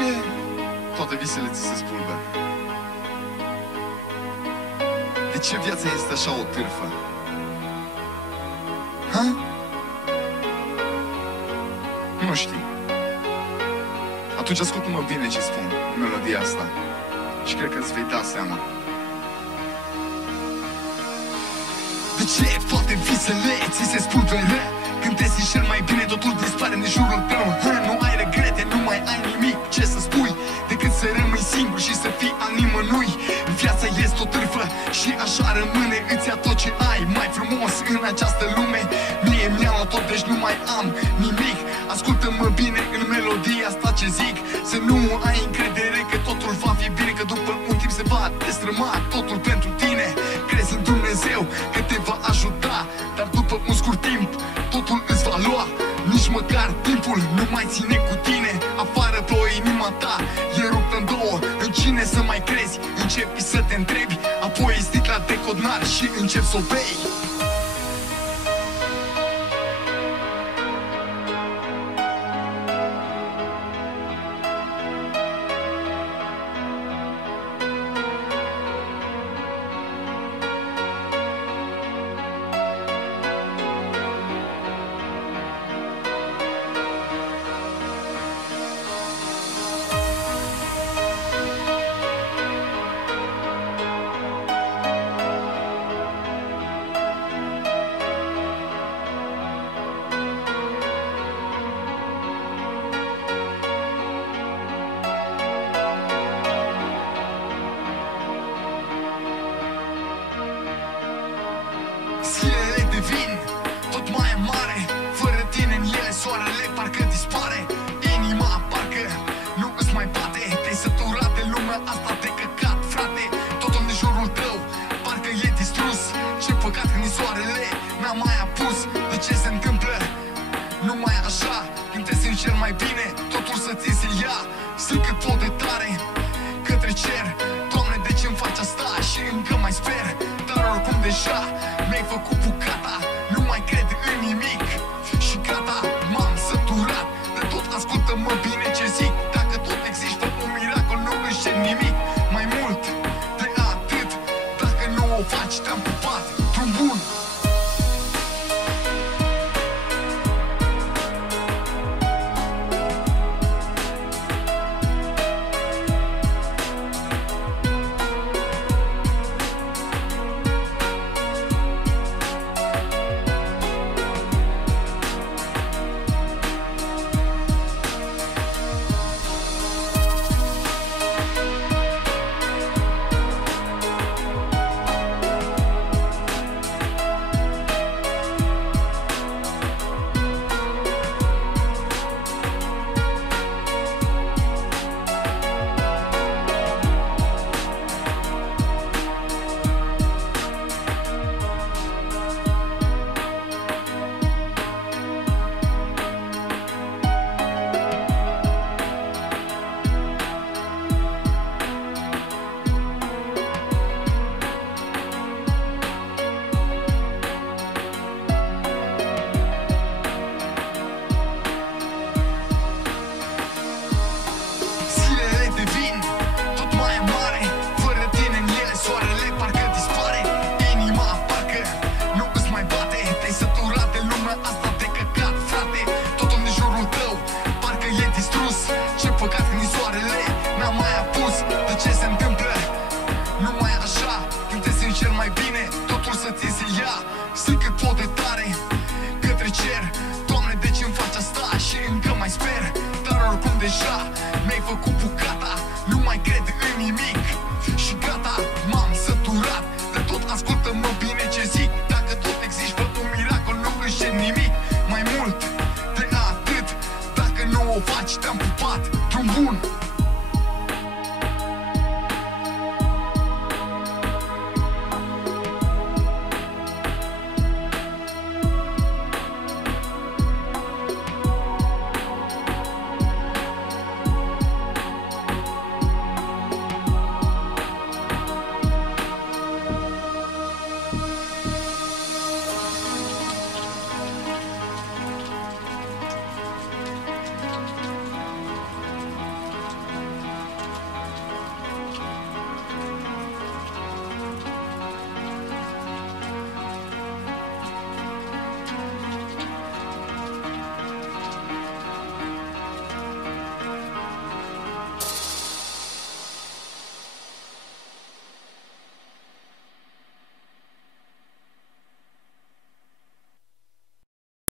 ce toate visele ți se spulberă? De ce viața este așa o târfă? Ha? Nu știu. Atunci ascultă-mă bine ce spun în melodia asta și cred că îți vei da seama. De ce toate visele ți se spulberă? Când te simți cel mai bine, totul dispare din jurul tău. Nu ai regrete, nu mai ai nimic ce să spui decât să rămâi singur și să fii al nimănui. Viața este o târfă și așa rămâne. Îți ia tot ce ai mai frumos în această lume. Mie mi-a luat tot, deci nu mai am nimic. Ascultă-mă bine în melodia asta ce zic. Să nu ai încredere că totul va fi bine, că după un timp se va destrăma totul pentru tine. Crezi în Dumnezeu că te va ajuta, dar după un scurt timp totul îți va lua. Nici măcar timpul nu mai ține cu tine. Afară plouă, inima ta e ruptă în două. În cine să mai crezi? Începi să te întrebi, apoi îi sticla de codnar și începi să o bei. Zilele devin tot mai mare, fără tine în ele soarele parcă dispare. Inima parcă nu îți mai bate, te-ai săturat de lumea asta de căcat, frate. Totul din jurul tău parcă e distrus. Ce păcat când soarele n-a mai apus. De ce se întâmplă numai așa? Când te simți cel mai bine, totul să ți se ia. Sunt cât pot de tare către cer. Doamne, de ce-mi faci asta? Și încă mai sper. Dar oricum deja mi-ai făcut bucata. Nu mai cred în nimic și gata, m-am săturat de tot. Ascultă-mă bine ce zic. Dacă tot există un miracol, nu înșel nimic. Mai mult de atât, dacă nu o faci, te-am pupat. Drum bun. Sunt cât pot de tare către cer. Doamne, de ce-mi faci asta? Și încă mai sper. Dar oricum deja mi-ai făcut bucata. Nu mai cred în nimic și gata, m-am săturat de tot. Ascultă-mă bine ce zic. Dacă tot există, fă un miracol, nu înșel nimic. Mai mult de atât, dacă nu o faci, te-am pupat. Drum bun.